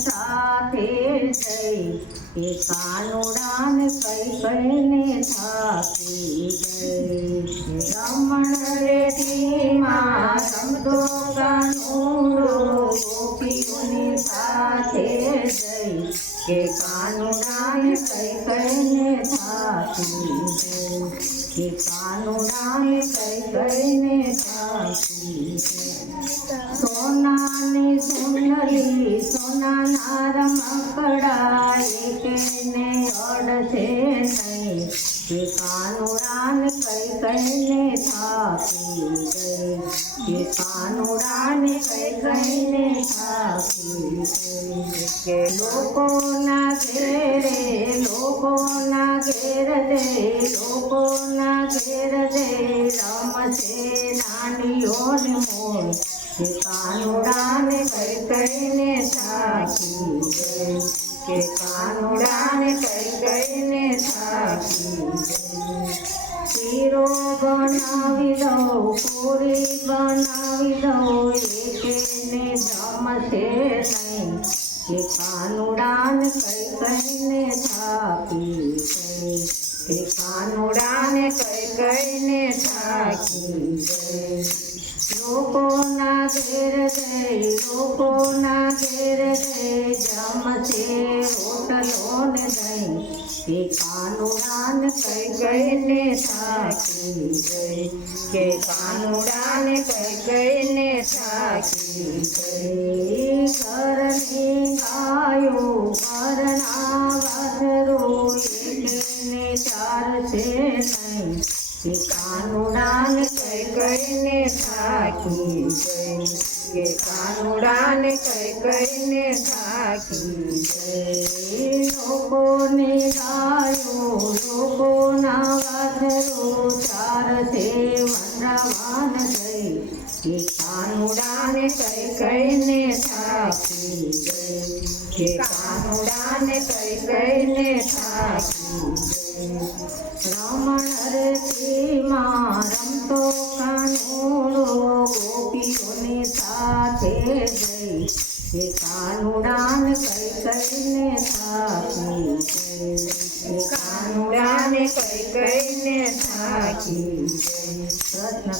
સાથે જઈ એ કાનુડાને કઈ કઈને થાકી ગઈ રમણ રેતીમાં રમતો કાનુડો ગોપીઓની સાથે જઈ કે કાનુડાને કઈ કઈને થાકી ગઈ કે કાનુડાને કઈ કઈને થાકી ગઈ સોનાની સુંદરી સોનાના રમકડા એકેને અડશે નહીં કે કાનુડાને કઈ કઈને થાકી ગઈ કે કાનુડાને કઈ કઈને થાકી ગઈ કે લોકોના ઘેરે રમશે નાનીઓને મોર કે કાનુડાને કઈ કઈને થાકી ગઈ કે કાનુડાને કઈ કઈને થાકી ગઈ શીરો બનાવી દઉં પૂરી બનાવી દઉં એકેને જમશે નહીં કે કાનુડાને કઈ કઈને થાકી ગઈ કે કાનુડાને કઈ કઈને થાકી ગઈ લોકોના ઘેર ગઈ જમશે રોટલોને દહીં કે કાનુડાને કઈ કઈને થાકી ગઈ કે કાનુડાને કઈ કઈને થાકી ગઈ ઘરની ગાયો ઘરના વાછરો એકેને ચાલશે નહીં કે કાનુડાને કઈ કઈને થાકી ગઈ કે કાનુડાને કઈ કઈને થાકી ગઈ લોકોની ગાયો લોકોના વાછરો ચારશે વનરાવાન ગઈ કે કાનુડાને કઈ કઈને થાકી ગઈ કે કાનુડાને કઈ કઈને થાકી ગઈ રમણ રેતીમાં રમતો કાનુડો ગોપીઓની સાથે જઈ કે કાનુડાને કઈ કઈને થાકી ગઈ કે કાનુડાને કઈ કઈને થાકી ગઈ.